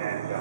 And go.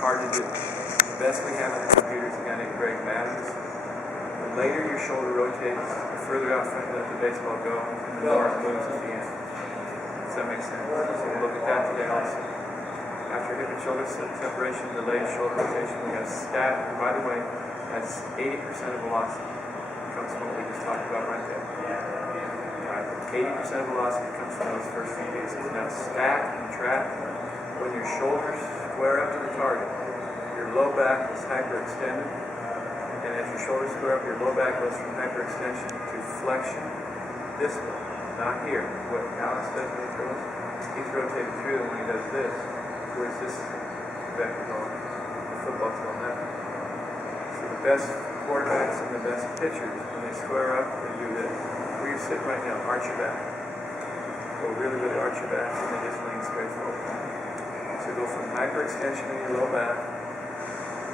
Hard to do. The best we have in the computer is a guy named Greg Maddox. The later your shoulder rotates, the further out front you let the baseball go, and the more it moves at the end. Does that make sense? So we'll look at that today also. After hip and shoulder separation, delayed shoulder rotation, we have stat, and by the way, that's 80% of velocity. It comes from what we just talked about right there. Right. 80% of velocity comes from those first few pieces. Now stat and trap, when your shoulders square up to the target, your low back is hyperextended, and as your shoulders square up, your low back goes from hyperextension to flexion. This way, not here. What Alex does when he throws, he's rotated through, and when he does this, where's this vector going? The football's going that way. So the best quarterbacks and the best pitchers, when they square up, they do this. Where you're sitting right now, arch your back. Go really, really arch your back, and then just lean straight forward. So go from hyperextension in your low back,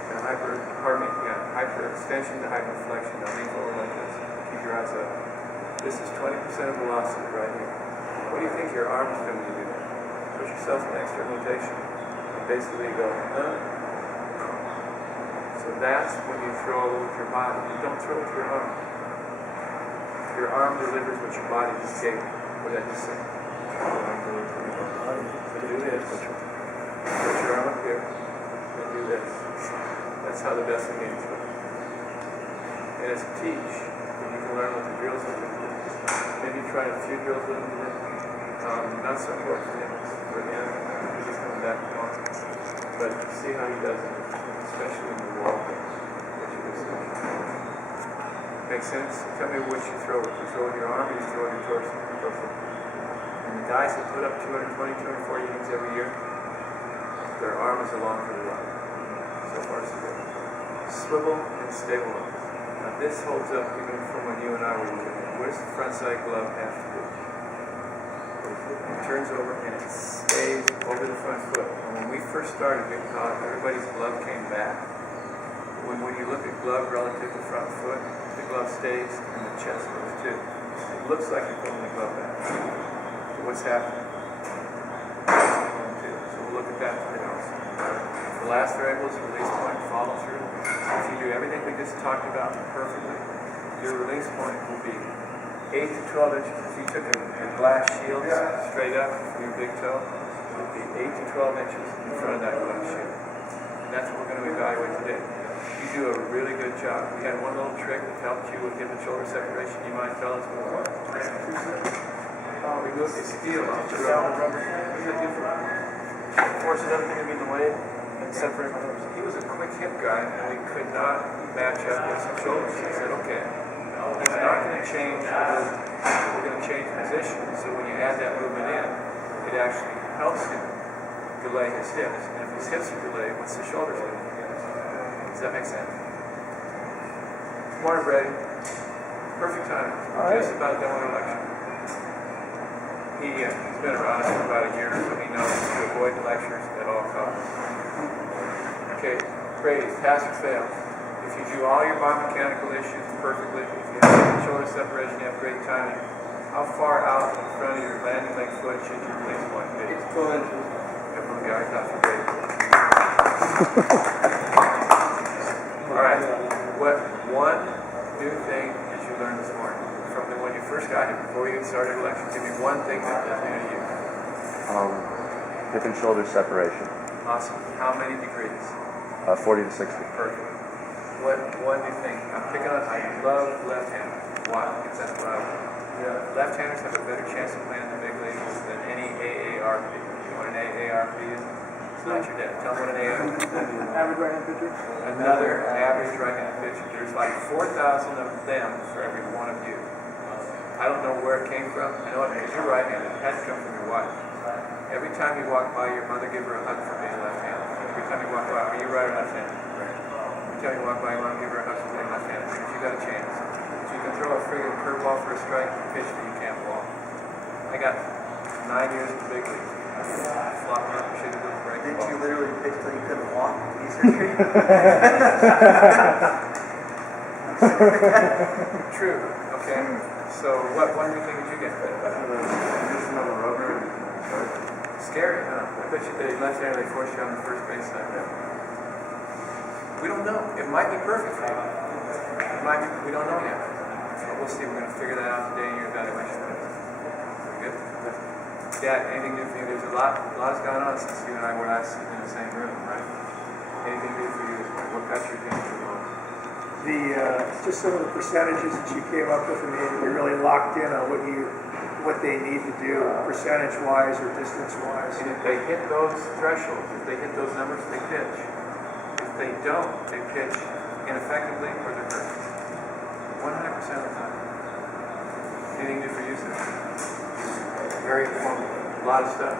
and hyperextension to hyperflexion. Now lean forward like this. Keep your eyes up. This is 20% of velocity right here. What do you think your arm is doing when you do that? Push yourself in external rotation. And basically go, So that's when you throw with your body. You don't throw with your arm. Your arm delivers what your body is capable. What did I just say? So do this. Put your arm up here, and do this. That's how the best of games work. And as a teach, you can learn what the drills are. Maybe try a few drills with him today. Not so important for him, for him, he's coming back and on. But see how he does it, especially in the wall. Makes sense? Tell me what you throw. Do you throw with your arm or you throw with your torso? And the guys that put up 220, 240 innings every year, their arm is along for the ride. So far, so good. Swivel and stabilize. Now this holds up even from when you and I were doing it. What does the front side glove have to do? It turns over and it stays over the front foot. And when we first started, we thought everybody's glove came back. When you look at glove relative to front foot, the glove stays and the chest goes too. It looks like you're pulling the glove back. So what's happening? So we'll look at that today also. The last variable is release point follow through. If you do everything we just talked about perfectly, your release point will be 8 to 12 inches. If you took a glass shield straight up from your big toe, it would be 8 to 12 inches in front of that glass shield. And that's what we're going to evaluate today. You do a really good job. We had one little trick that helped you with hip and shoulder separation. You mind tell us what it was? We moved the steel off the rubber. What does that do for us? Forces everything to be in the way and separate my hips. He was a quick hip guy, and we could not match up with some shoulders. He said, okay, he's not going to change the movement. We're going to change position. So when you add that movement in, it actually helps him delay his hips. And if his hips are delayed, what's the shoulders going to do? Does that make sense? Morning, Brady. Perfect time. Just about done with lecture. He's been around us for about a year, so he knows to avoid lectures at all costs. Okay, Brady, pass or fail. If you do all your biomechanical issues perfectly, if you have shoulder separation, you have great timing, how far out in front of your landing leg foot should your release point be? 12 inches. Good little guy, not for Brady. Alright, what one new thing did you learn this morning? From when you first got here, before you started lecture, give me one thing that was new to you. Hip and shoulder separation. Awesome. How many degrees? 40 to 60. Perfect. What one new thing? I'm picking on, I love left-handers. Why? Because that's what I want. Left-handers have a better chance of playing in the big leagues than any AARP. You know what an AARP is? Not your dad. Tell me what an AARP is. Average right-hand pitcher? Another average right-handed pitcher. There's like 4,000 of them for every one of you. I don't know where it came from. I know it because you're right-handed. It had to come from your wife. Every time you walk by your mother, give her a hug for being left-handed. Every time you walk by, are you right or left-handed? Every time you walk by, you want to give her a hug for being left-handed because you got a chance. So you can throw a friggin' curveball for a strike, pitch that you can't walk. I got 9 years in the big leagues. Flopping up and shooting little break. Didn't you literally pitch till you couldn't walk? Knee surgery? True. Okay. So what new thing did you get? Position on the rubber. Scary, huh? I bet you they left-handed, they force you on the first base side. We don't know. It might be perfect for you. It might be. We don't know yet. But we'll see. We're going to figure that out today in your evaluation. Good. Dad, anything new for you? There's a lot has gone on since you and I were last sitting in the same room, right? Anything new for you? What got your attention? Just some of the percentages that you came up with, and you're really locked in on what they need to do, percentage-wise or distance-wise. And if they hit those thresholds, if they hit those numbers, they pitch. If they don't, they pitch ineffectively or they're hurt. 100% of the time. Anything new for you, sir? Very informative. A lot of stuff.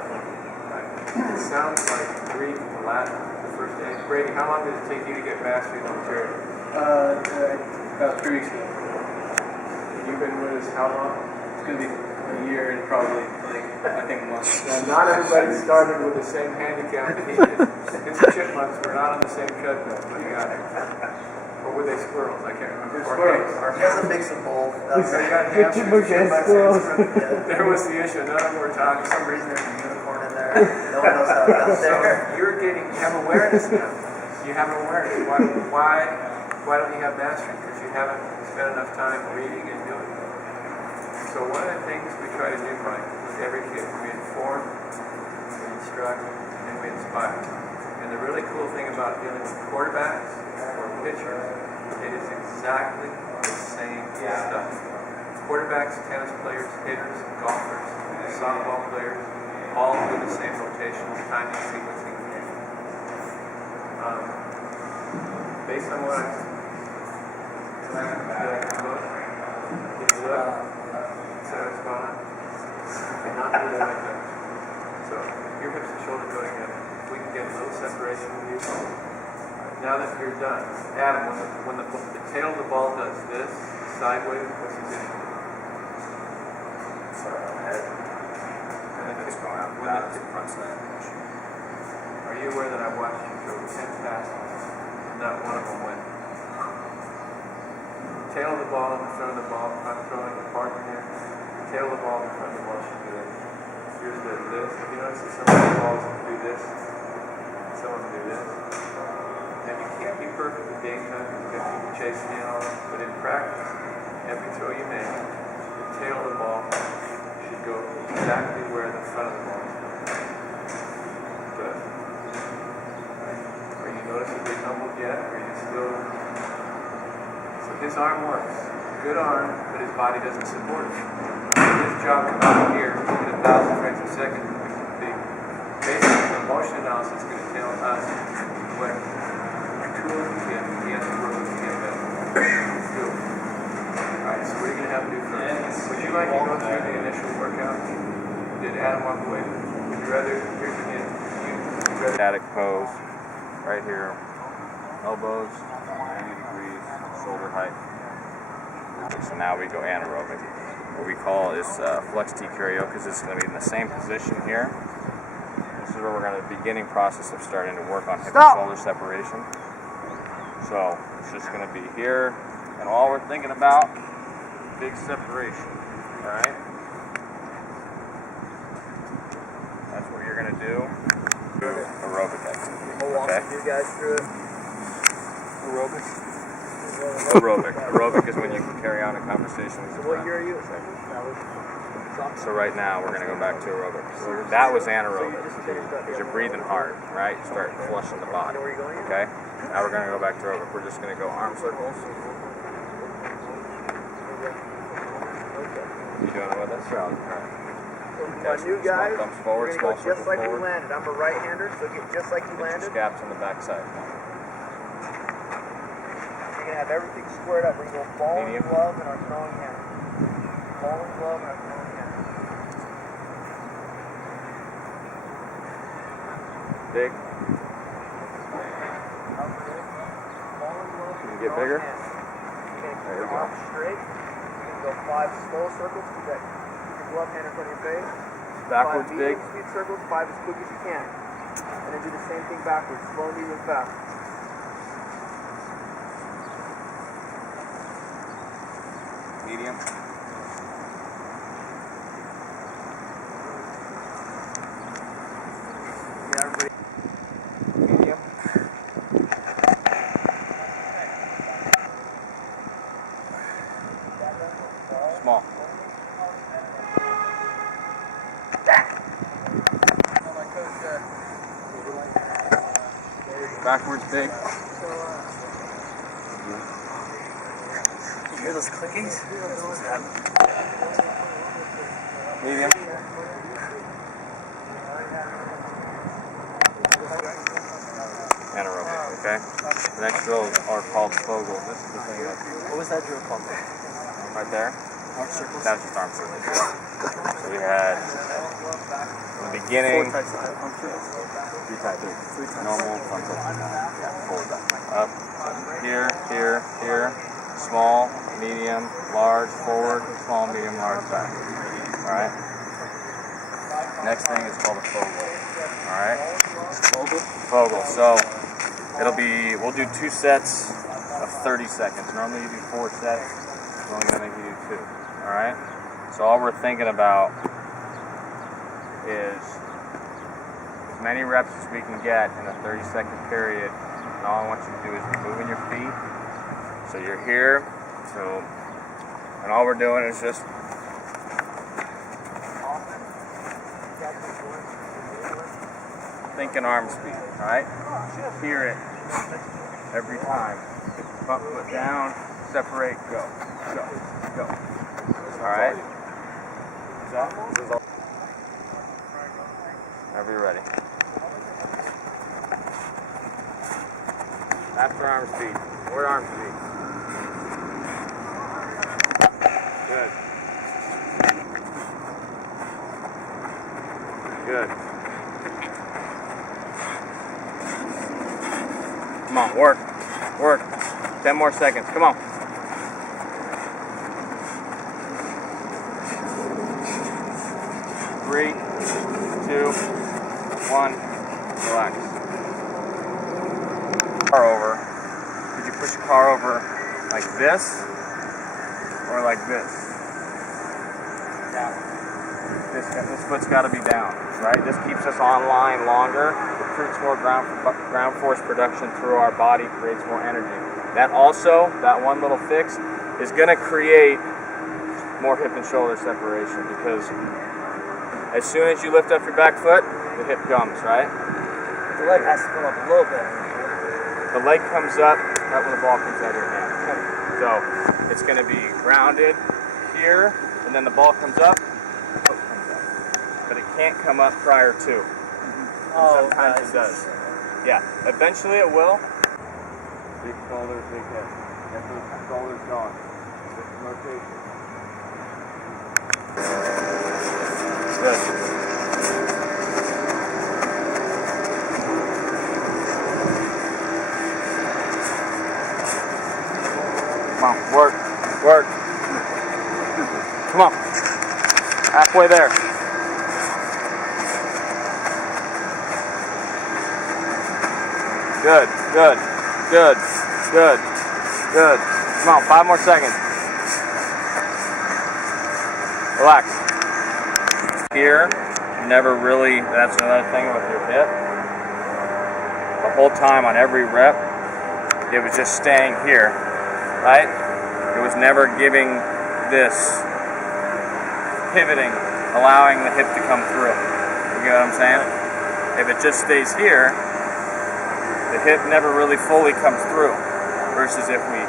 Right. It sounds like Greek and Latin the first day. Brady, how long did it take you to get mastery on material? About 3 weeks ago. You've been with us how long? It's going to be a year and probably, I think, a month. Now, not everybody started with the same handicap that he did. It's the chipmunks. We're not on the same treadmill. What do you got? Or were they squirrels? I can't remember. He has a mix of both. They got hamsters. There was the issue. None of them were talking. For some reason there's a unicorn in there. No one knows how it got So there. you have awareness now. You have awareness. Why don't you have mastery? Because you haven't spent enough time reading and doing it. So one of the things we try to do, Mike, with every kid, we inform, we instruct, and we inspire. And the really cool thing about dealing with quarterbacks or pitchers, it is exactly the same stuff. Quarterbacks, tennis players, hitters, golfers, softball players, all do the same rotation, timing, sequencing. Based on what I look, so it's spot on. And not really like that. So your hips and shoulders go together. If we can get a little separation with you. Now that you're done, Adam, when the tail of the ball does this, sideways, what's his issue? Are you aware that I watched you throw 10 passes and not one of them went? Tail of the ball in the front of the ball, I'm throwing the partner here. Tail of the ball in front of the ball should do it. Here's this. Have you noticed that some of the balls do this? Some of them do this. Now you can't be perfect in game time because you've got people chasing you and all that, but in practice, every throw you make, the tail of the ball should go exactly where the front of the ball is. Good. Are you noticeably humbled yet? Or are you still... His arm works. Good arm, but his body doesn't support it. His job comes out here at 1,000 frames per second. Basically, the motion analysis is going to tell us what tools he has to work with to get better. Cool. Alright, so what are you going to have to do first? Would you like to go through the initial workout? Did Adam walk away? Would you rather, here's again, static pose, right here, elbows, 90 degrees, shoulder height. So now we go anaerobic. What we call is flex T cardio, because it's going to be in the same position here. This is where we're going to beginning process of starting to work on hip and shoulder separation. So it's just going to be here, and all we're thinking about, big separation. All right. That's what you're going to do. Aerobic activity. Okay. You guys through it. Aerobic is when you can carry on a conversation with your What year are you? So right now we're going to go back to aerobics. That was anaerobic because you're breathing hard, right? You start flushing the body. Okay? Now we're going to go back to aerobic. We're just going to go arm circles. You doing it with us? Right. My new guys, Small thumbs forward, you're going to go small just circle like forward. you landed. I'm a right-hander, so get just like you landed. Scaps on the back side. You're going to have everything squared up. We're going to go ball and Medium. glove and our throwing hand. Ball and glove and a throwing hand. Big. Ball and glove. Can you get bigger? Okay, keep There your we go. arms straight. You can go 5 slow circles. Keep your glove hand in front of your face. Backwards 5 big. medium speed circles, 5 as quick as you can. And then do the same thing backwards, slow, medium, fast. Medium. Yeah, everybody. Medium. Small. Backwards big. You hear those clickings? Medium. Anaerobic, okay? The next drills are called Fogel. This is the thing that What was that drill called? right there. Arm circles? That's just arm circles. So we had in the beginning 4 types of arm circles. 3 types. 3 times. Normal, front tilt, forward, up, here, here, here, small, medium, large, forward, small, medium, large, back. Alright? Next thing is called a Fogel. Alright? Fogel. So it'll be, we'll do 2 sets of 30 seconds. Normally you do 4 sets. We're only going to make you do 2. Alright? So all we're thinking about is as many reps as we can get in a 30-second period. And all I want you to do is be moving your feet. So you're here. So, and all we're doing is just thinking arm speed. Alright? Hear it every time. Front foot down, separate, go, go, go. Alright? Whenever you're ready. After arm speed. Forward arm speed. Good. Good. Come on, work. Work. 10 more seconds. Come on. 3, 2, 1. Relax. Car over. Could you push the car over like this or like this? Down. This foot's got to be down, right? This keeps us online longer, recruits more ground force production through our body, creates more energy. That also, that one little fix, is going to create more hip and shoulder separation because as soon as you lift up your back foot, the hip comes, right? The leg has to come up a little bit. The leg comes up right when the ball comes out of your hand. So it's going to be grounded here, and then the ball comes up, the foot comes up. But it can't come up prior to. Oh, Sometimes it does. Yeah, eventually it will. Big shoulders, big hips. Get those shoulders going. Rotation. Good. Come on, work, work. Come on. Halfway there. Good, good, good, good, good. Come on, 5 more seconds. Relax. Here, never really, that's another thing with your hip. The whole time on every rep, it was just staying here, right? It was never giving this pivoting, allowing the hip to come through. You get what I'm saying? If it just stays here, the hip never really fully comes through. Versus if we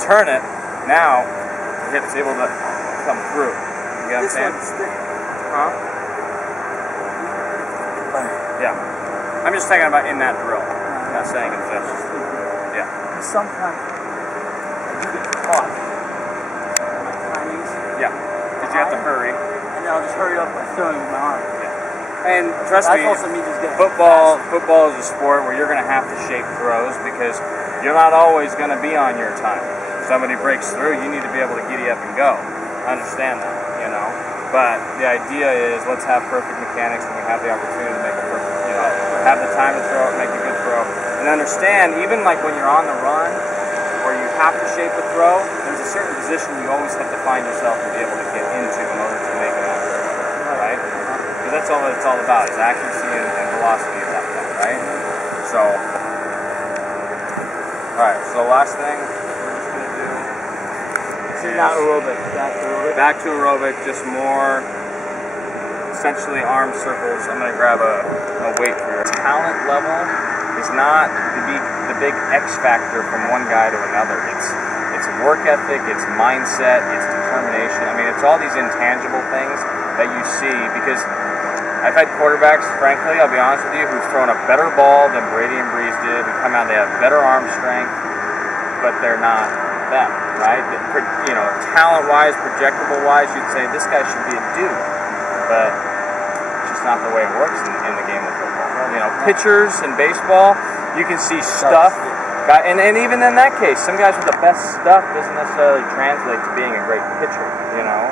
turn it, now the hip's able to come through. You get what I'm saying? Huh? Yeah. I'm just talking about in that drill. I'm not saying it's just. Yeah. Sometimes you get caught. Like Chinese. Yeah. It because you have to hurry. And then I'll just hurry up by throwing with my arm. And trust That's me, also me just getting football is a sport where you're going to have to shape throws because you're not always going to be on your time. If somebody breaks through, you need to be able to giddy up and go. I understand that, you know. But the idea is let's have perfect mechanics when we have the opportunity to make a perfect, you know, have the time to throw it, make a good throw. And understand, even like when you're on the run or you have to shape a throw, there's a certain position you always have to find yourself to be able to get into in order to make an accurate throw, right? Because that's all it's all about, is accuracy and velocity at that point, right? So, alright, so last thing we're just going to do This is not aerobic. back to aerobic, just more essentially arm circles. I'm going to grab a weight for your talent level is not the big X factor from one guy to another. It's work ethic, it's mindset, it's determination. I mean, it's all these intangible things that you see because I've had quarterbacks, frankly, I'll be honest with you, who've thrown a better ball than Brady and Breeze did, who come out, they have better arm strength, but they're not them, right? You know, talent-wise, projectable-wise, you'd say this guy should be a dude, but it's just not the way it works in the game of football. You know, pitchers in baseball, you can see stuff, and even in that case, some guys with the best stuff doesn't necessarily translate to being a great pitcher, you know?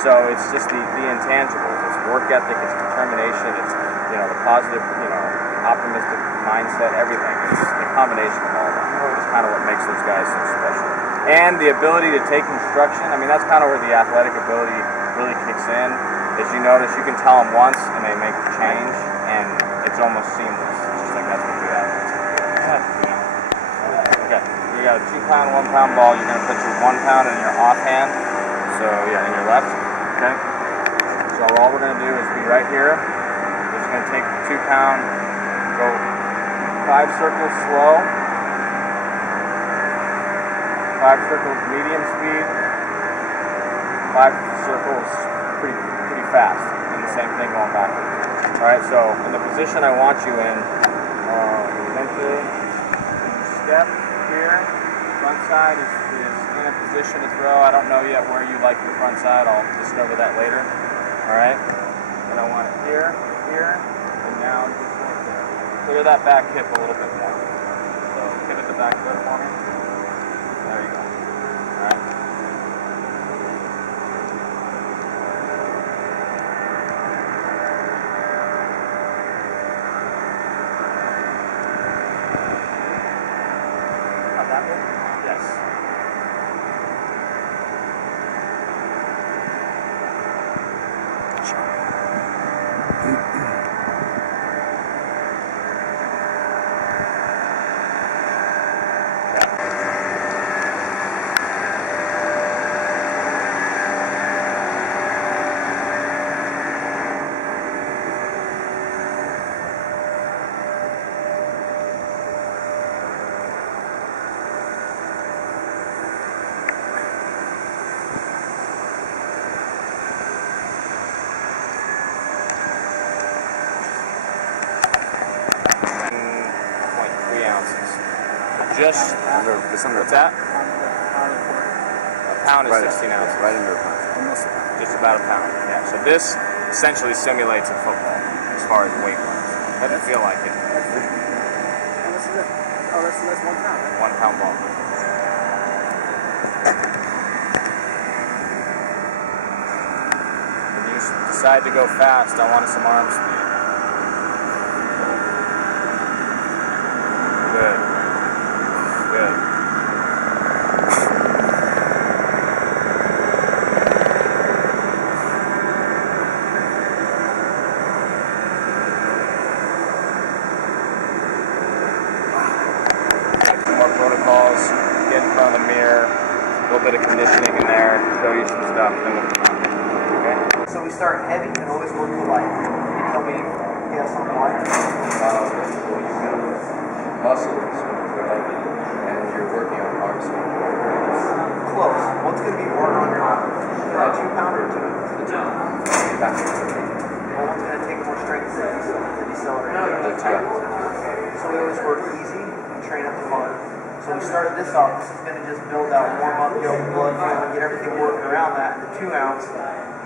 So it's just the intangible. It's work ethic, it's determination, it's, you know, the positive, you know, optimistic mindset, everything. It's the combination of all that. It's kind of what makes those guys so special. And the ability to take instruction, I mean, that's kind of where the athletic ability really kicks in. As you notice, you can tell them once and they make the change, and it's almost seamless. It's just like that's what we have. Okay, you got a 2 pound, 1 pound ball. You're going to put your 1 pound in your offhand. So, yeah, in your left. Okay. So all we're going to do is be right here. We're just going to take the 2 pound, go 5 circles slow, 5 circles medium speed, 5 circles pretty fast, and the same thing going backwards. All right. So in the position I want you in, eventually step here. Front side is in a position to throw. I don't know yet where you like your front side. I'll discover that later. All right. Then I want it here, and now just right there. Clear that back hip a little bit more. So pivot the back foot for me. There you go. All right. Not that big? Yes. Just Under, just under what's that? On A pound is 16 ounces. Right under a pound. Just about a pound. Yeah. So this essentially simulates a football as far as weight goes. Doesn't feel like it. And this is it. Oh, that's 1 pound. 1 pound ball. When you decide to go fast, I want some arm speed. Good. Good. More protocols, get in front of the mirror, a little bit of conditioning in there, show you some stuff, then we'll come on. Okay? So we start heavy and always work for light. Can you tell me you have something light? Muscles, and you're working on arm speed. Close. What's going to be harder on your arm? A 2 pounder or 2 ounce? Well, what's going to take more strength to decelerate? The 2 ounces. So we always work easy and train up to hard. So we started this off. This is going to just build out, warm up, blood flow, and get everything working around that. And the 2 ounce,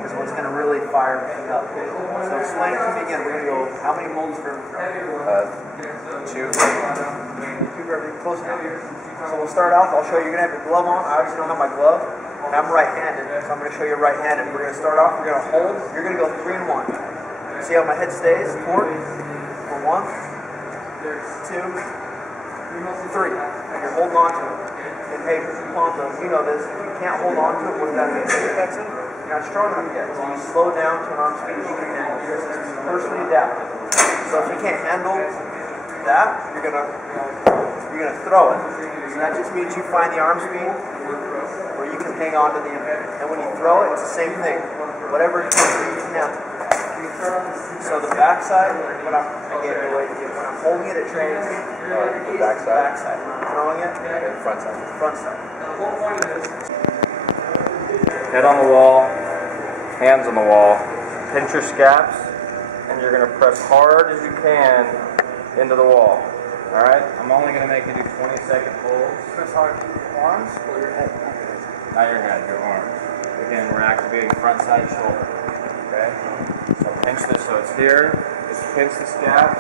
is what's going to really fire everything up. So explain to me again. We're going to go how many molds for every throw? 2. 2 for every close enough. So we'll start off. I'll show you. You're going to have your glove on. I obviously don't have my glove. And I'm right-handed, so I'm going to show you right-handed. We're going to start off. We're going to hold. You're going to go 3 and 1. See how my head stays? Forward. For 1, 2, 3. And you're holding on to it. And hey, Ponto, you know this. If you can't hold on to it, what that means? You're not strong enough yet. So you slow down to an arm speed you can handle. Yours is personally adapted. So if you can't handle that, you're gonna throw it. So that just means you find the arm speed where you can hang on to the end. And when you throw it, it's the same thing. Whatever it comes to, you can handle. So the backside, when I'm holding it at training, The backside. when I'm throwing it, And front side. front side. Head on the wall, hands on the wall. Pinch your scaps, and you're going to press hard as you can into the wall. Alright? I'm only going to make you do 20-second pulls. Press hard with your arms or your head. Not your head, your arms. Again, we're activating front side shoulder. Okay? So pinch this so it's here. Just pinch the scap,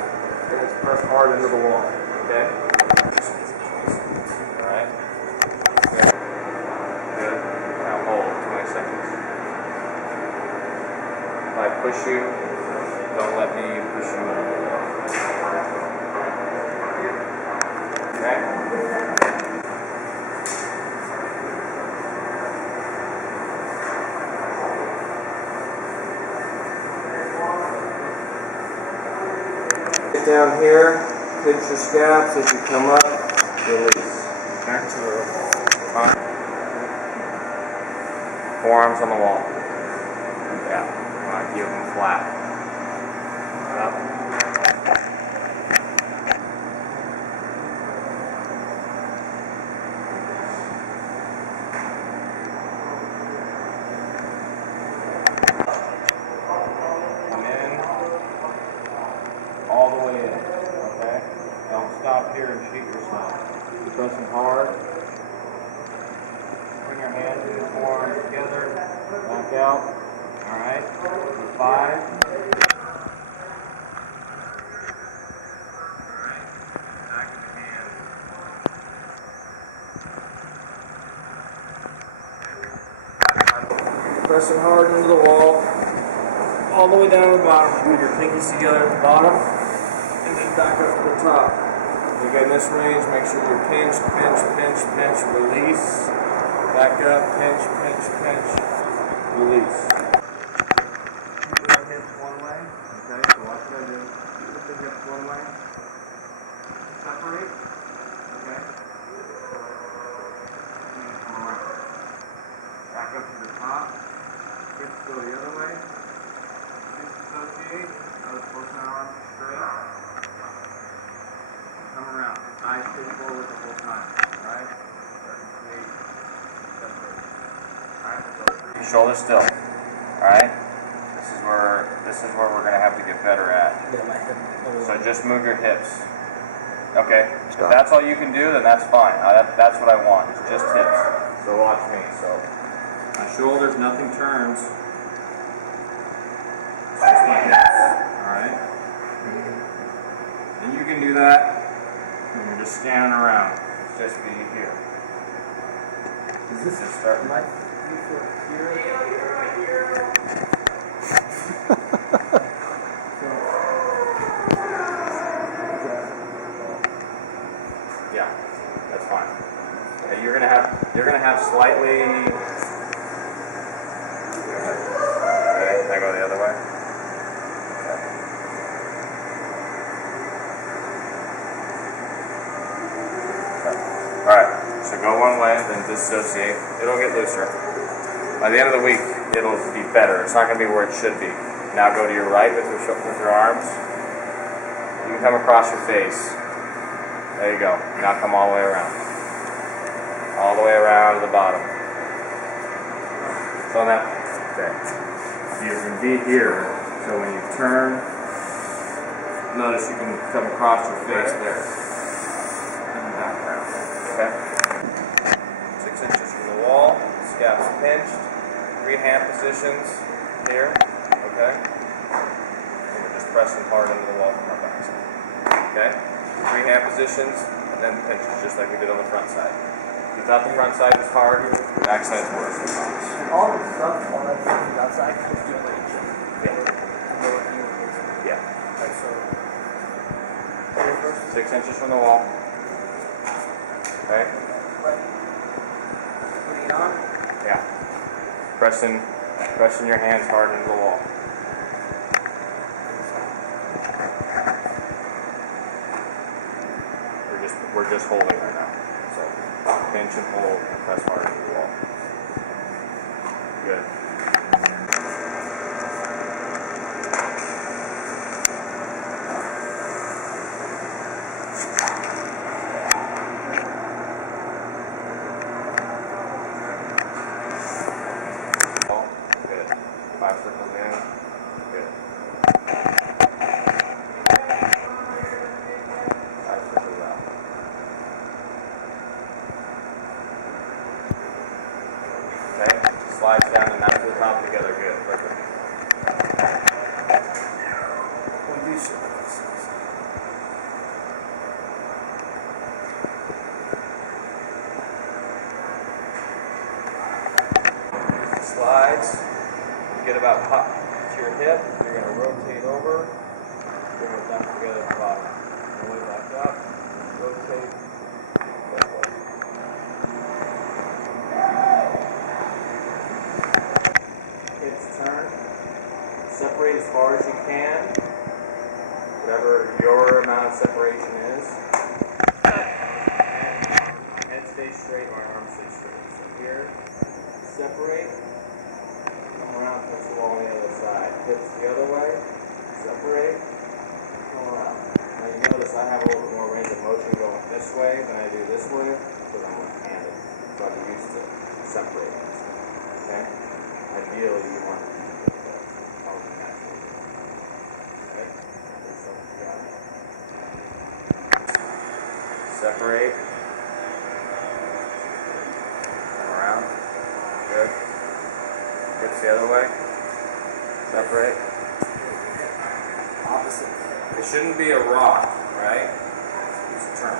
and it's press hard into the wall. Okay? Alright? Good. Good. Now hold 20 seconds. If I push you, don't let me push you. Okay? Get down here, pinch your scaps as you come up, release. Back to the front. Forearms on the wall. Yeah, keep them flat. Up. Come in. All the way in. Okay? Don't stop here and shoot yourself. Keep pressing hard. Bring your hands and your forearms together. Back out. Alright? 5. Pressing hard into the wall, all the way down to the bottom. Move your pinkies together at the bottom, and then back up to the top. You get in this range, make sure you're pinch, pinch, pinch, pinch, release. Back up, pinch, pinch, pinch, release. Keep your hips one way. Okay, so watch what I do. Keep the hips one way. Separate. Okay. And then come around. Back up to the top. Hips go the other way. Disassociate. Notice both my arms are straight. Come around. Eyes stay forward the whole time. Alright? Alright, so shoulders still. Alright? This is where we're gonna have to get better at. So just move your hips. Okay. If that's all you can do, then that's fine. That's what I want. It's just hips. So watch me. So my shoulders, nothing turns. It's just my hips. Alright? And you can do that. And you're just scanning around. It's just be here. Is this just starting like yeah, that's fine. Okay, you're gonna have slightly. Okay, can I go the other way? Okay. Alright, so go one way, then dissociate. It'll get looser. By the end of the week, it'll be better. It's not going to be where it should be. Now go to your right with your arms. You can come across your face. There you go. Now come all the way around. All the way around to the bottom. So now, okay. You can be here. So when you turn, notice you can come across your face there. And back around. Okay? 6 inches from the wall. Scaps pinched. 3 hand positions. here, okay? And we're just pressing hard into the wall from our backside. Okay? Free hand positions, and then pinches, just like we did on the front side. If you thought the front side was hard, the back side's worse. All the stuff, all that stuff is outside. Yeah. 6 inches from the wall. Okay? Putting it on. Yeah. Pressing your hands hard into the wall. We're just holding right now. So pinch and hold and press hard into the wall. Good. Good. 5 circles in. Good. 5 circles out. Okay. Slides down and out to the top together. Good. Perfect. Slides. Get about hot to your hip. You're going to rotate over. Bring it down together at the bottom. Roll it back up. Rotate. That way. Hips turn. Separate as far as you can. Whatever your amount of separation is. And head stays straight, my arms stay straight. So here, separate. Come around, touch the wall on the other side. Hips the other way. Separate. Come around. Now you notice I have a little bit more range of motion going this way than I do this way because I'm left-handed. So I'm used to separating. Okay? Ideally, you want to keep it how it's naturally. Okay? So you got it. Separate. Come around. Good. Hips the other way. Separate. Opposite. It shouldn't be a rock, right? Just turn.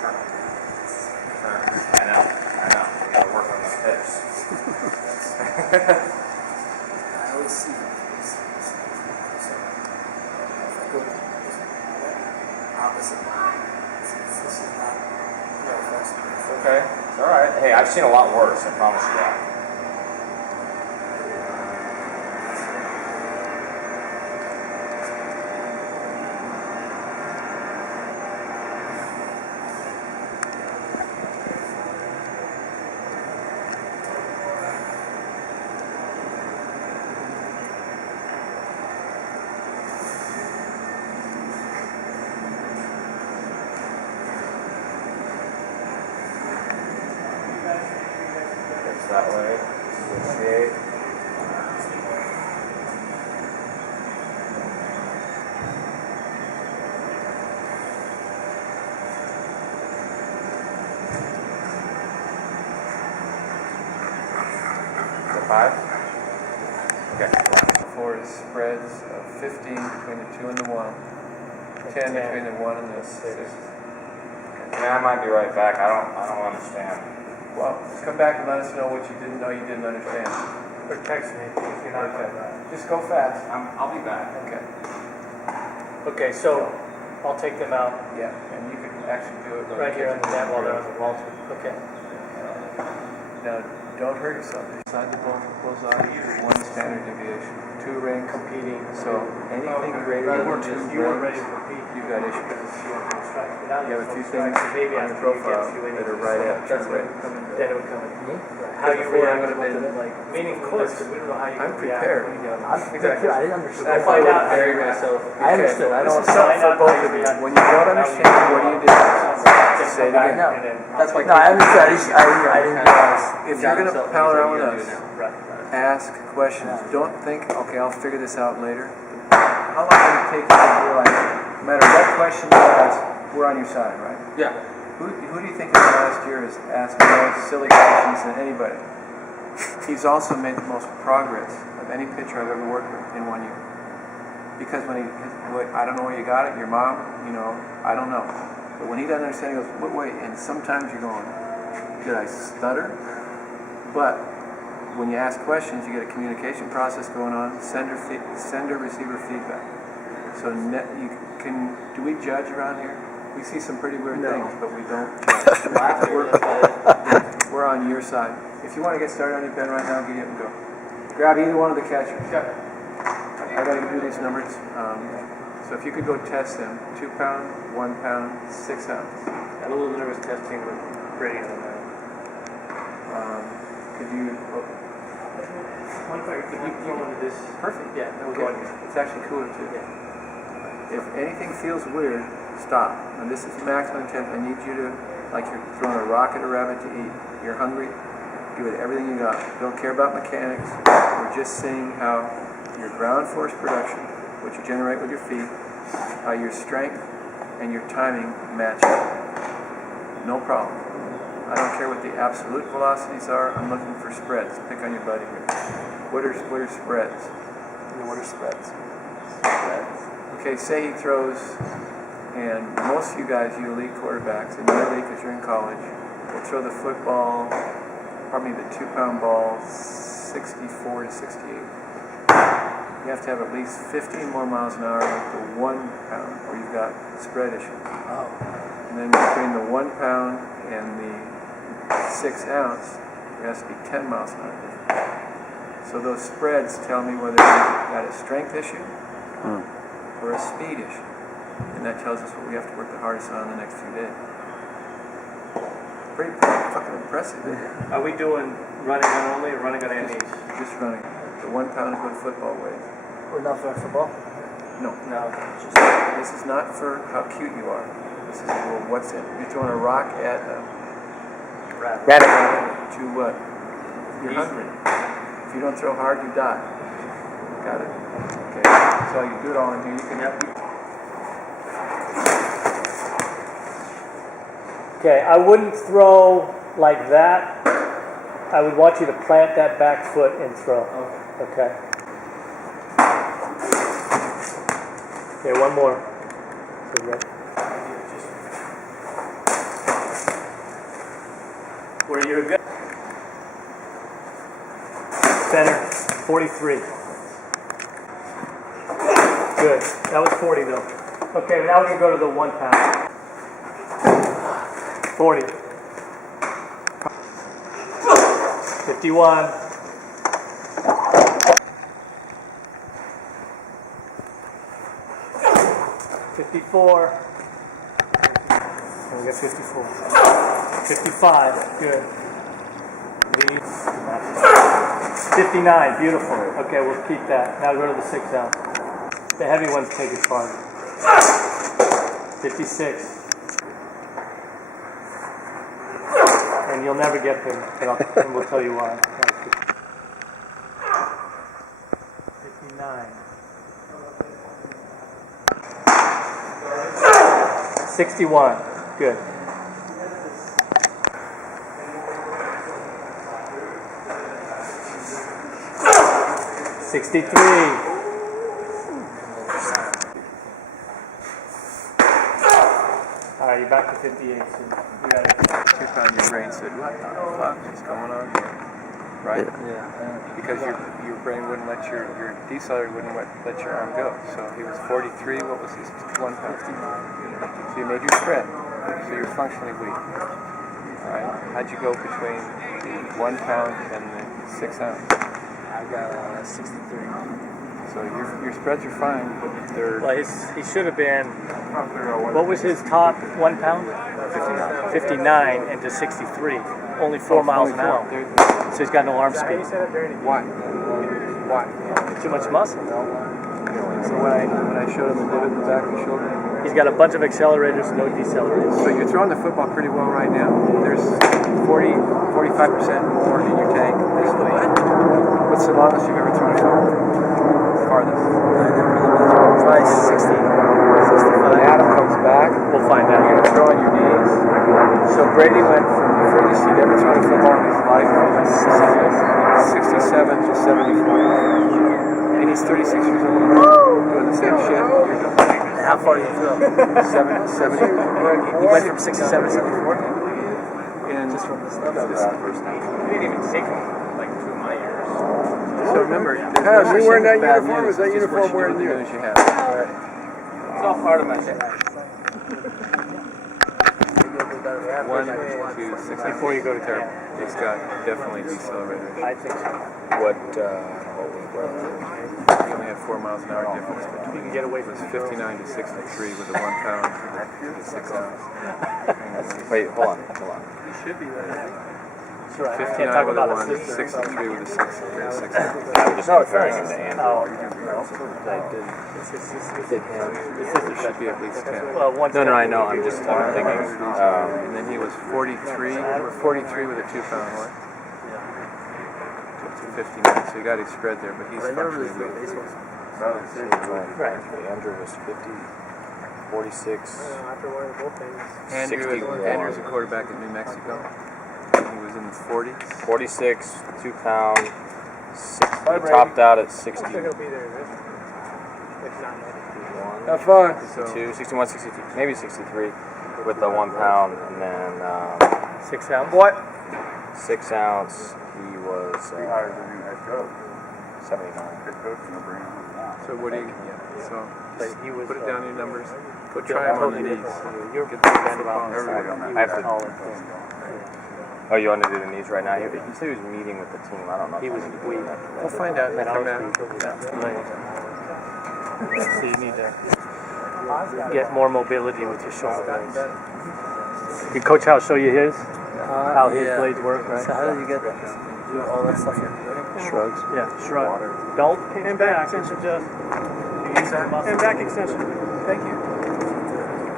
Turn. Turn. I know. We gotta work on those hips. I always see that. So, if I go opposite. This is not very flexible. It's okay. It's alright. Hey, I've seen a lot worse, I promise you that. Hips that way. Associate. Is that 5? Okay. Four is spreads of 15 between the 2 and the 1, 10 between the 1 and the 6. Yeah, I might be right back. I don't understand. Well, just come back and let us know what you didn't know you didn't understand. Or text me if you're not Okay. right. Just go fast. I'll be back. Okay. Okay, so I'll take them out Yeah, and you can actually do it right here on the mat while they're on the wall too. Okay. Now, don't hurt yourself. Inside the bullseye, 1 standard deviation. 2 rings. Competing. So anything greater than 2 You were ready rings, to compete. you've got issues. You have a few things on your profile that are right at turn rate. Then it would come in. How you react to like meaning close, because we don't know how you I'm react. prepared. Exactly. I didn't understand. I find out how bury you react. myself. I understood. I don't. This is something for both of you. When you don't understand, what do you do? Say it I again. know. And then- That's why. No, I understood. I didn't realize. If you're going to pal around with us, Right. ask questions. Don't think, okay, I'll figure this out later. How long will it take you to realize, no matter what question you ask, we're on your side, right? Yeah. Who do you think in the last year has asked more silly questions than anybody? He's also made the most progress of any pitcher I've ever worked with in 1 year. Because I don't know where you got it, your mom, I don't know. But when he doesn't understand, he goes, wait, and sometimes you're going, did I stutter? But when you ask questions, you get a communication process going on, sender, receiver feedback. So do we judge around here? We see some pretty weird things, but we don't judge. We're on your side. If you want to get started on your pen right now, get it and go. Grab either one of the catchers. I got to do these numbers. So if you could go test them, 2 pound, 1 pound, 6 ounce. I'm a little nervous testing with Brady on that. Could you? Could you go into this? Perfect. Yeah, that would Okay. go in. It's actually cooler too. Yeah. If anything feels weird, stop. And this is maximum temp. I need you to, like you're throwing a rock at a rabbit to eat. You're hungry. Give it everything you got. Don't care about mechanics. We're just seeing how your ground force production, what you generate with your feet, how your strength and your timing match up. No problem. I don't care what the absolute velocities are. I'm looking for spreads. Pick on your buddy here. What are spreads? What are spreads? Okay, say he throws, and most of you guys, you elite quarterbacks, in your league because you're in college, will throw the football, probably the 2 pound ball, 64 to 68. You have to have at least 15 more miles an hour with the 1 pound, or you've got spread issues. Oh. And then between the 1 pound and the 6 ounce, there has to be 10 miles an hour difference. So those spreads tell me whether you've got a strength issue or a speed issue. And that tells us what we have to work the hardest on the next few days. Pretty fucking impressive, isn't it? Are we doing running on only or running on and knees? Just running. The 1 pound is what football weighs. We're not for football? No. No. This is not for how cute you are. This is what's in. You're throwing a rock at Rabbit. to what? You're hungry. If you don't throw hard, you die. Got it? Okay. So you do it all in here. You can Okay, I wouldn't throw like that. I would want you to plant that back foot and throw. Okay. Okay, one more. So ready? Where you're good. Center, 43. Good. That was 40 though. Okay, now we can go to the 1 pound. 40. 51. 54. And we got 54. 55. Good. 59. Beautiful. Okay, we'll keep that. Now go to the 6 ounce. The heavy ones take it farther. 56. And you'll never get them, and we'll tell you why. 59. 61. Good. 63. All right, you're back to 58. So you got it. 2 pound, your brain said, what the fuck is going on here? Right? Yeah. Because your brain wouldn't let your decelerator wouldn't let your arm go. So he was 43. What was his 1 pound? So you made your spread. So you're functionally weak. All right. How'd you go between the 1 pound and the 6 ounce? I got 63. So your spreads are fine, but they're. Well, he should have been. What was his top 1 pound? 59 and to 63. Only 4 miles an hour. So he's got no arm speed. Why? Too much muscle. So when I showed him the divot in the back of the shoulder. He's got a bunch of accelerators, no decelerators. So you're throwing the football pretty well right now. There's 45% more in your tank this week. What's the longest you've ever thrown a football? Farthest? Probably 60, 65. When Adam comes back, We'll find you're out. going to throw on your knees. So Brady went from the furthest he'd ever thrown a football in his life was 66. 67 to 74. And he's 36 years old. Doing the same shit you're doing. How far do you throw? 70. He went from 67 to 74? And Just from this That was our first time. We didn't even take him like 2 of my years. so remember, Adam, you wearing that bad uniform? news, Is that just uniform what you do wearing with the you? news you have. It's all part of my shit. 1, 2, 6. Before you go to camp, it's got definitely decelerated. I think so. What You only had 4 miles an hour difference between. You can get away It from was the 59 to 63 with the 1 pound to the 6 ounce. Wait, hold on. Sure, I can't 59 talk with about a a 1, sister. 63 with a 6 ounce. I was just comparing him to Andrew. Oh, It should be at least 10. well, one No, I know. I'm thinking. And then he was 43 with a 2 pound horse. To 59, so you got his spread there, but he's functionally weak. Right. Andrew was 50, 46. Andrew's a quarterback at New Mexico. He was in the 40s. 46, 2 pound. He topped out at 60. Have fun. 62, 61, 62, maybe 63 with the 1 pound, and then 6 ounce. What? 6 ounce. He was 79. So what do you? So But he was, put it down your numbers. Put yeah, try him on the totally knees. different. You're Get big the man foot about bounce. he I have was to- taller too. Oh, you want to do the knees right now? He said he was meeting with the team. I don't know. He if was I'm gonna do weak. that. We'll find out. And I Come was back. weak. So you need to get more mobility with your shoulder blades. Did Coach Howe show you his? How his blades work, right? So how did you get that? Do all that stuff here? Shrugs. Yeah, shrug. Don't and back extension just. You use that muscle. And back extension. Thank you.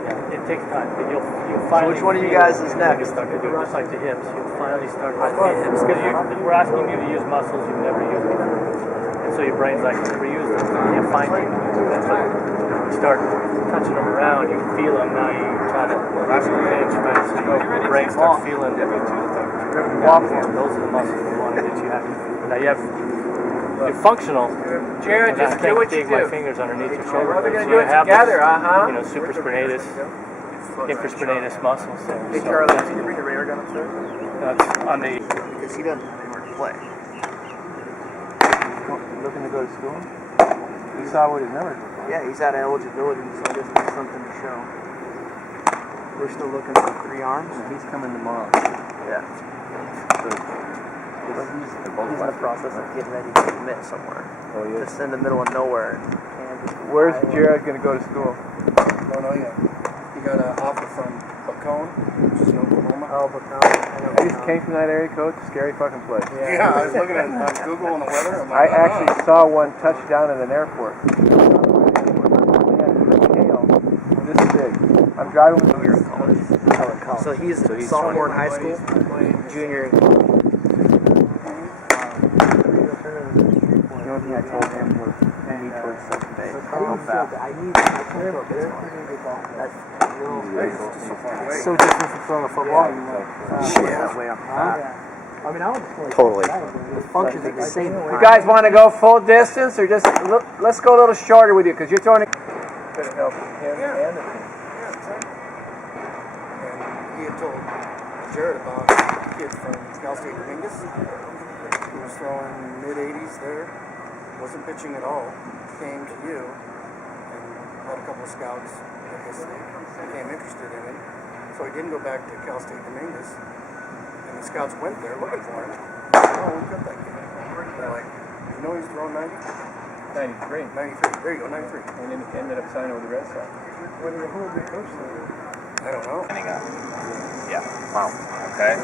Yeah, it takes time, but you'll finally. which one of you feel guys is when next? you start to do it, just like the hips. You'll finally start to the hips because we're asking you to use muscles you've never used before, and so your brain's like, I've never used them. You can't find them. You start touching them around, you feel them. Now you try to pinch, right? So your brain starts feeling. Those are the muscles we want to get you happy. Now you have. You're functional. Jared, And I just do can't what you dig my do. fingers underneath your shoulder. We're blades. gonna So do you it have together, this, you know, supraspinatus, infraspinatus muscles there. Hey, So Charlie, can you bring the radar gun upstairs? that's on the. Because he doesn't know anywhere to play. Looking to go to school? You saw what his numbers were. Yeah, he's out of eligibility, so I guess there's something to show. We're still looking for 3 arms. He's coming tomorrow. Yeah. He's in the process of getting ready to commit somewhere. Oh, yeah. Just in the middle of nowhere. Where's Jared going to go to school? Don't know yet. He got an offer from Bacone, which is in Oklahoma. Oh, but I just came from that area, coach. Scary fucking place. Yeah, I was looking at it on Google and the weather. I'm I like, actually saw one touchdown at an airport. They had hail this big. I'm driving with the So he's sophomore in high school, junior in college. The only thing I told him was aim towards second base. How fast? It's so different from throwing a football. Totally. The function is the same. You guys want to go full distance or just let's go a little shorter with you because you're throwing it. Could help him and the team. And he had told Jared about a kid from Cal State Dominguez who was throwing mid-80s there, wasn't pitching at all, came to you and had a couple of scouts. I guess they became interested in him. So he didn't go back to Cal State Dominguez, and the scouts went there looking for him. Oh, we got that kid. They're like, you know he's throwing 90? 93. 93. There you go, 93. And then he ended up signing with the Red Sox. Who would be coach there? I don't know. Yeah. Wow. Okay.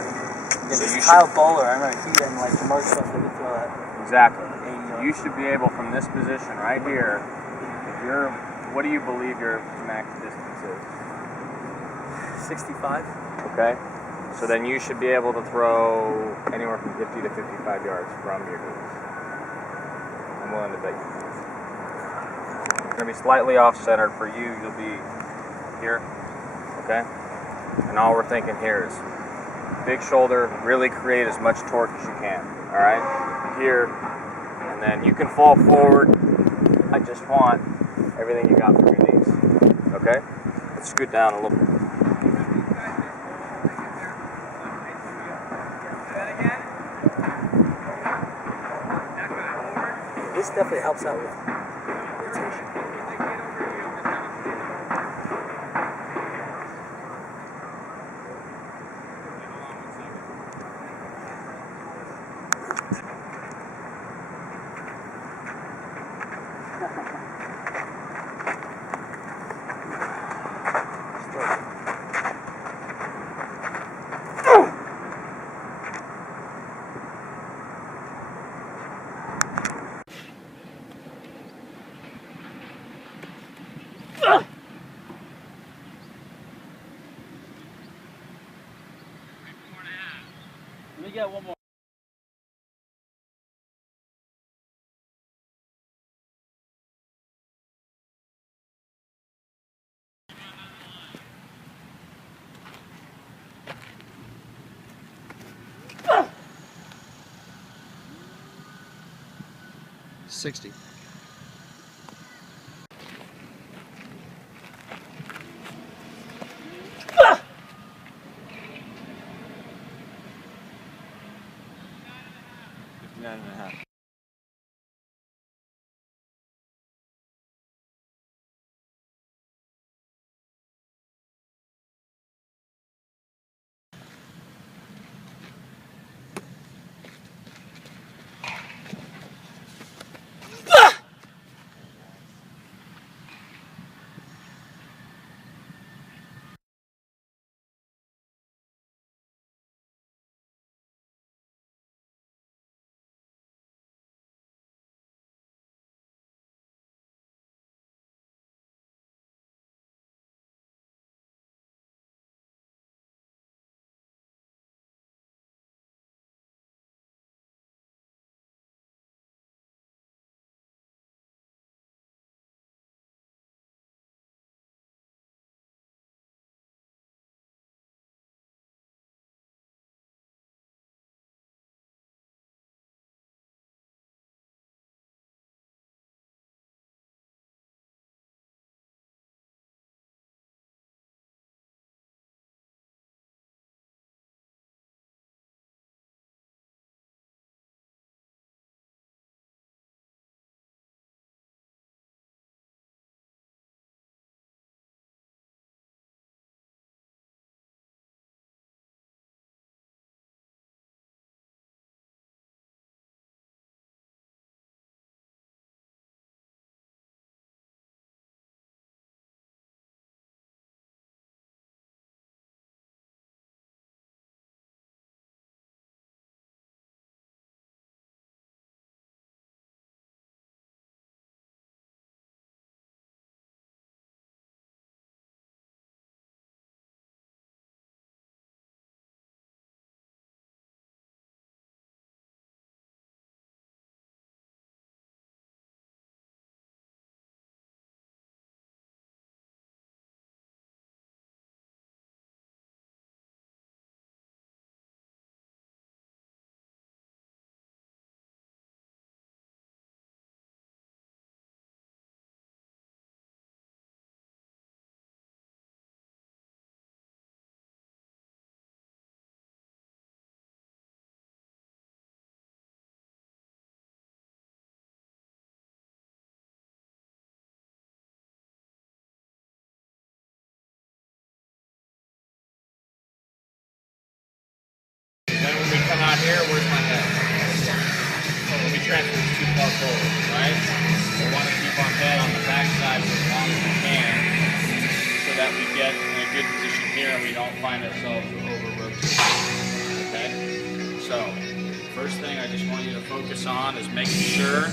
So you Kyle Bowler, I remember he didn't like the most stuff that could throw that. Exactly. You should be able from this position right here. If you're, what do you believe your max distance is? 65. Okay. So then you should be able to throw anywhere from 50 to 55 yards from your knees. I'm willing to bet you. It's going to be slightly off-centered for you. You'll be here. Okay. And all we're thinking here is big shoulder, really create as much torque as you can. All right. here, and then you can fall forward. I just want everything you got from your knees. Okay? Let's scoot down a little bit. This definitely helps out with rotation. We got one more. $60. Then when we come out here, where's my head? When we transfer this too far forward, right? We want to keep our head on the back side for as long as we can so that we get in a good position here and we don't find ourselves over-rotating. Okay? So, first thing I just want you to focus on is making sure,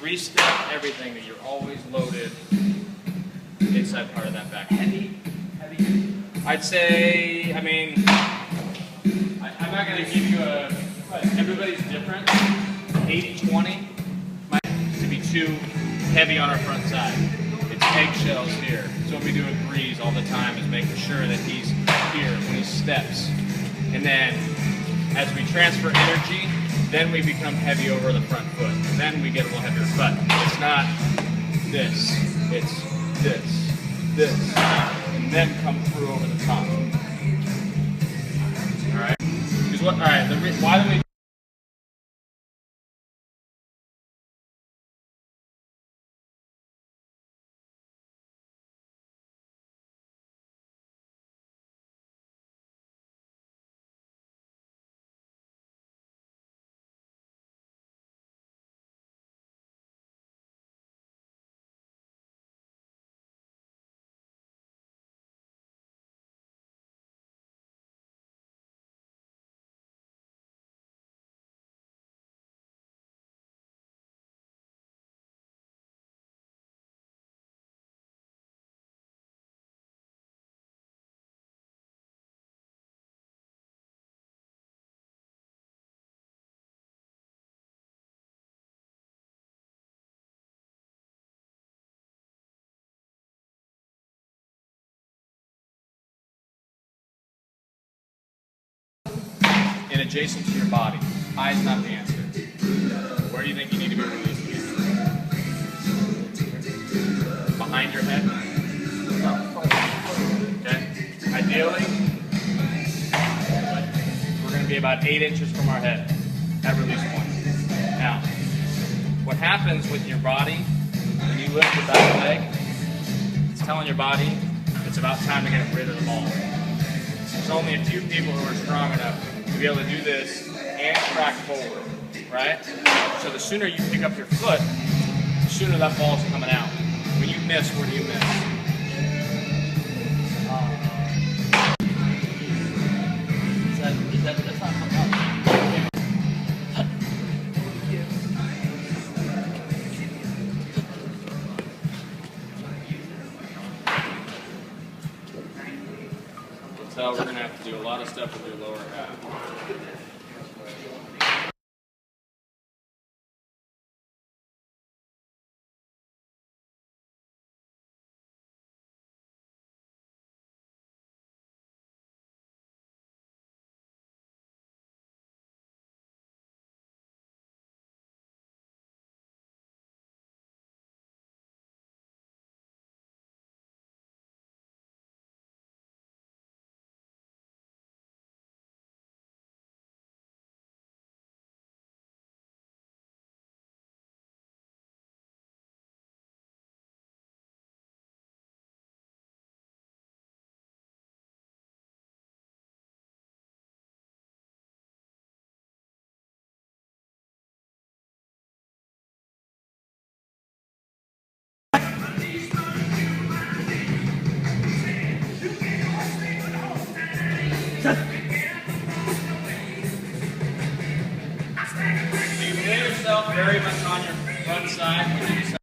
3-step everything, that you're always loaded inside part of that back. Heavy? I'd say, I mean, I'm not going to give you a, everybody's different. 80-20 might to be too heavy on our front side. It's eggshells here. So what we do with Breeze all the time is making sure that he's here when he steps. And then as we transfer energy, then we become heavy over the front foot. And then we get a little heavier. But it's not this. It's this, and then come through over the top. All right. Because what? All right. Why do we? And adjacent to your body. Eye's not the answer. Where do you think you need to be released? Behind your head? Okay. Ideally, we're going to be about 8 inches from our head at release point. Now, what happens with your body when you lift your back leg, it's telling your body it's about time to get rid of the ball. There's only a few people who are strong enough to be able to do this and track forward, right? So the sooner you pick up your foot, the sooner that ball's coming out. When you miss, where do you miss? That's not coming up. So we're going to have to do a lot of stuff with your lower half. You feel yourself very much on your front side when you decide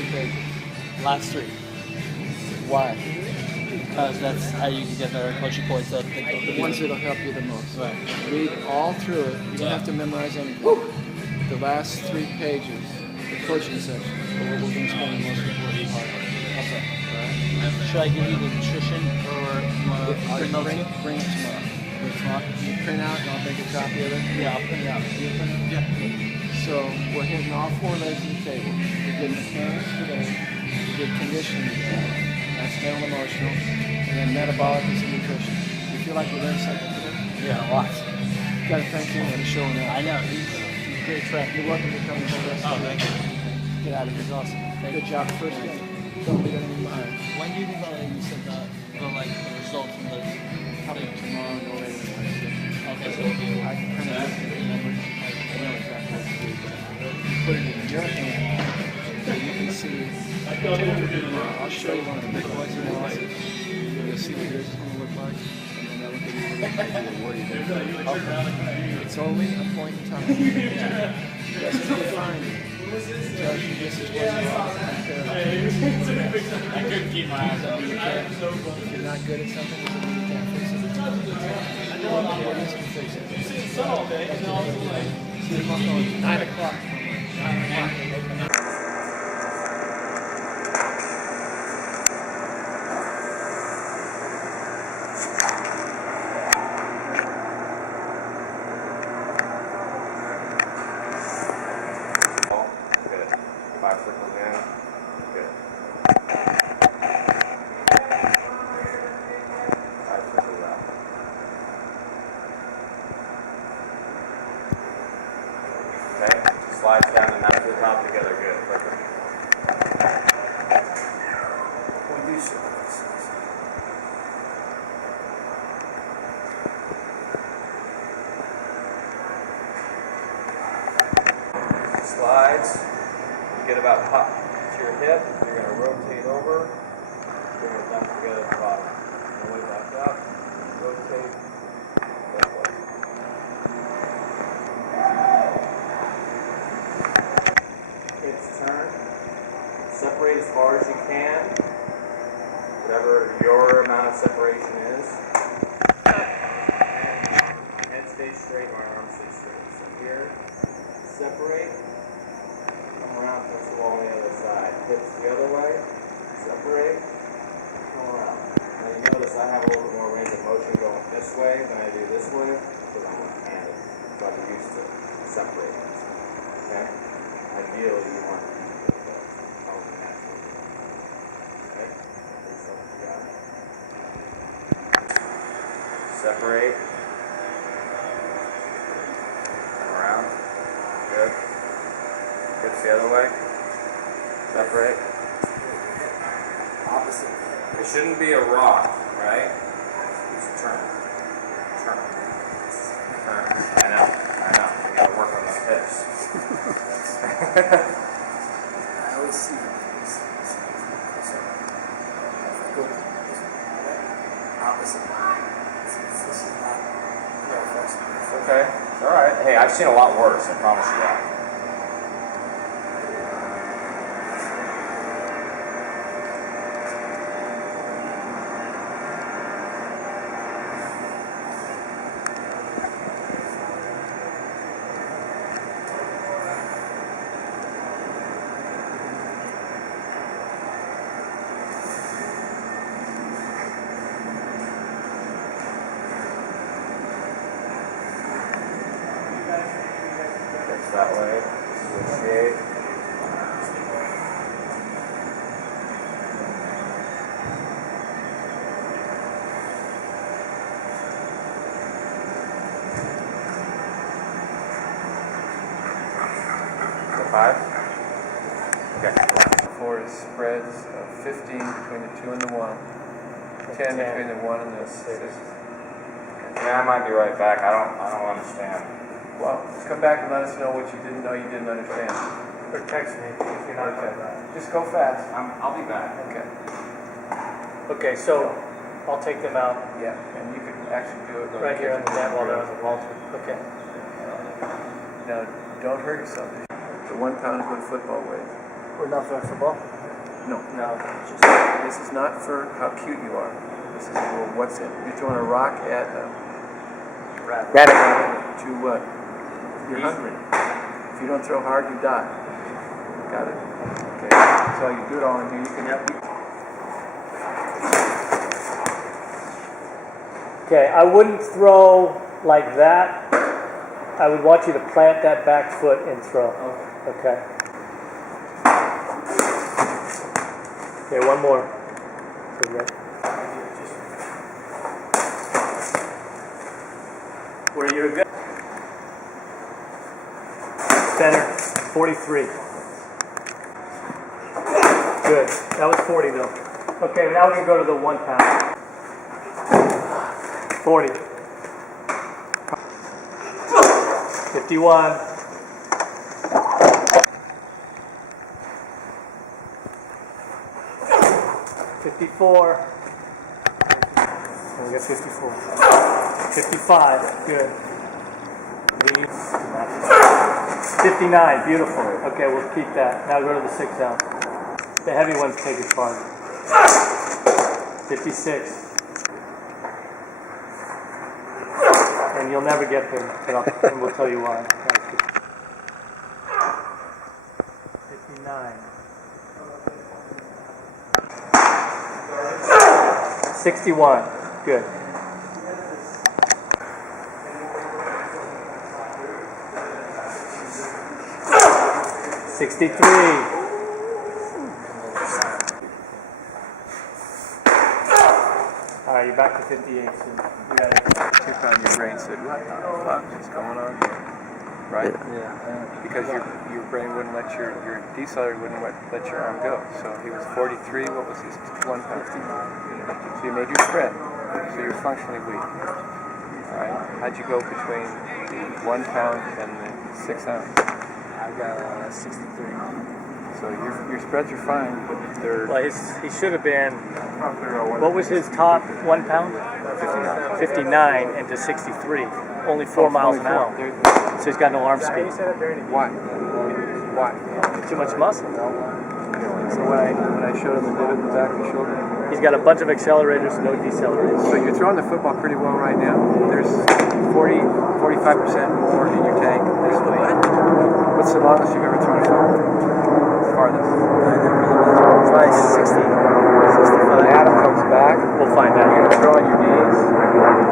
3 pages. Last 3. Why? Because that's how you can get better coaching points up. The ones that'll help you the most. Right. Read all through it. You don't have to memorize anything. The last 3 pages, the coaching section, where we're going to spend the most important part of it. Okay. Should I give you the nutrition or Bring it tomorrow. You print out and I'll make a copy of it. Yeah, I'll print it out. You print it out? Yeah. So we're hitting all 4 legs of the table. We did mechanics today. We did conditioning today. That's mental and emotional. And then metabolic is nutrition. You feel like you learned something today? Yeah, lots. You gotta thank him for showing up. I know. He's a great friend. You're welcome to come and show us. Oh, thank you. Get out of here. He's awesome. Thank Good you. job. First game. Don't leave anything behind. When do you think you said that the results from the Probably tomorrow, no later than Wednesday. okay, so it'll be I can kind of look at the numbers. I know exactly what to do. Put it in your hand so you can see. I'll show you one of the big ones in the office. You'll see what yours is going to look like. And then that'll give you a little idea of where you're going. It's only a point in time. Yes, it's defined. It tells you this is where you are. I couldn't keep my eyes open. If you're not good at something, it doesn't mean you can't fix it. You can fix it. See you tomorrow at 9 o'clock. 9 o'clock. Good. 5 circles in. Good. 5 circles out. Okay. Slides down and out to the top together. Good. Perfect. We do circles. Slides. You get about top to your hip. You're going to rotate over. Bring it down together at the bottom. All the way back up. Rotate. That way. Hips turn. Separate as far as you can. Whatever your amount of separation is. And head stays straight or arms stay straight. So here, separate. Come around, touch the wall on the other side. Hips the other way. Separate. Come around. Now you notice I have a little bit more range of motion going this way than I do this way because I'm left-handed. So I'm used to separating. Okay? Ideally, you want to keep it probably naturally. Okay? So you got it. Separate. Come around. Good. Hips the other way. Separate. Opposite. It shouldn't be a rock, right? It's a turn. Turn. Turn. I know. You gotta work on those hips. I always see this. Go opposite. This is not very flexible. Okay. It's alright. Hey, I've seen a lot worse, I promise you that. That way, switch So 5? Okay. 4 is spreads of 15 between the 2 and the 1. 10 between the 1 and the 6. Yeah, I might be right back. I don't understand. Well, just come back and let us know what you didn't know you didn't understand. Or text me if you're not Okay. coming back. Just go fast. I'll be back. Okay. Okay, so I'll take them out Yeah, and you can actually do it right here on the mat while they're on the halter. Okay. Now, don't hurt yourself. The 1 pound is what football weighs. Or not for football? No. No. This is not for how cute you are. This is for what's in. You're throwing a rock at Rabbit. to what? You're hungry. If you don't throw hard, you die. Got it? Okay. So you do it all in here. You can. Okay, I wouldn't throw like that. I would want you to plant that back foot and throw. Okay. Okay, one more. So ready? Where you're good. Center, 43. Good. That was 40 though. Okay, now we can go to the 1 pound. 40. 51. 54. And we got 54. 55. Good. 59. Beautiful. Okay, we'll keep that. Now go to the 6 ounce. The heavy ones take it farther. 56. And you'll never get there, but and we'll tell you why. 59. 61. Good. 63. All right, you're back to 58. So you got it. Your brain said, "What the fuck is going on here?" Right? Yeah. Because your brain wouldn't let your decelerator wouldn't let your arm go. So he was 43. What was his 1 pound? So you made your spread. So you're functionally weak. All right. How'd you go between the 1 pound and the 6 ounce? I got 63. So your spreads are fine, but they're. Well, he should have been. What was his top 1 pound? 59 and to 63. Only 4 miles an hour. So he's got no arm speed. Why? Why? Too much muscle. So when I showed him the divot in the back of the shoulder. He's got a bunch of accelerators, no decelerators. So you're throwing the football pretty well right now. There's 45% more in your tank. What's the longest you've ever thrown a football? Farthest? Probably 60. 65. Adam comes back. We'll find You're out. going to throw on your knees.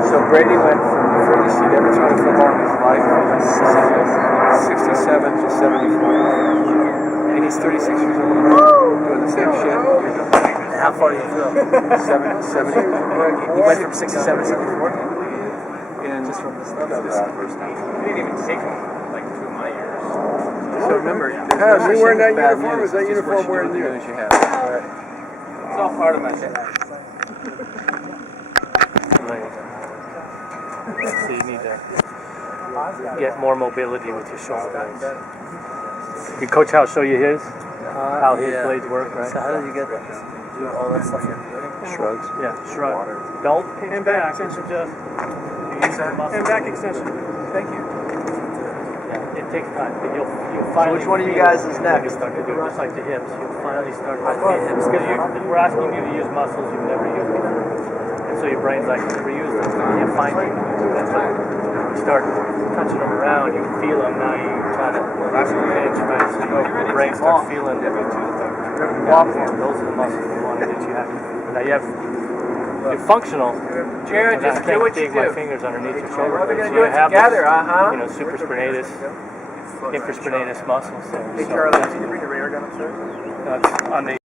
So Brady went from the furthest he'd ever thrown a football in his life, 67 to 74. And he's 36 years old. Doing the same shit. How far do you throw? 70. He went from 67 to 74? And Just from this level. You didn't even take him like 2 of my years. so remember, me there's wearing that bad uniform, units, is that it's just what uniform you do wearing with the you? units you have. It's all part of my shit. So you need to get more mobility with your shoulder blades. Did Coach Howe show you his? How his blades work, right? So how did you get that? Do all that stuff you're doing? Shrugs. Yeah, shrug. Don't pick and back extension, just use the muscle. And back extension. Thank you. Yeah, it takes time, but you'll finally. which one of you feel guys it is when next? you start to do it, just like the hips. You'll finally start to Okay, hips. because we're asking you to use muscles you've never used before, and so your brain's like, never used them. You can't find them. That's why you start touching them around. You feel them. Now you try to pinch, right? So your brain starts feeling waffling. Those are the muscles you want that you have. Now you have. You're functional. Jared, just do what you my do. fingers underneath your shoulder. We're blades. gonna So do I it have together, this, supraspinatus, infraspinatus muscles there. Hey, So Charlie, can you bring the radar gun upstairs? that's on the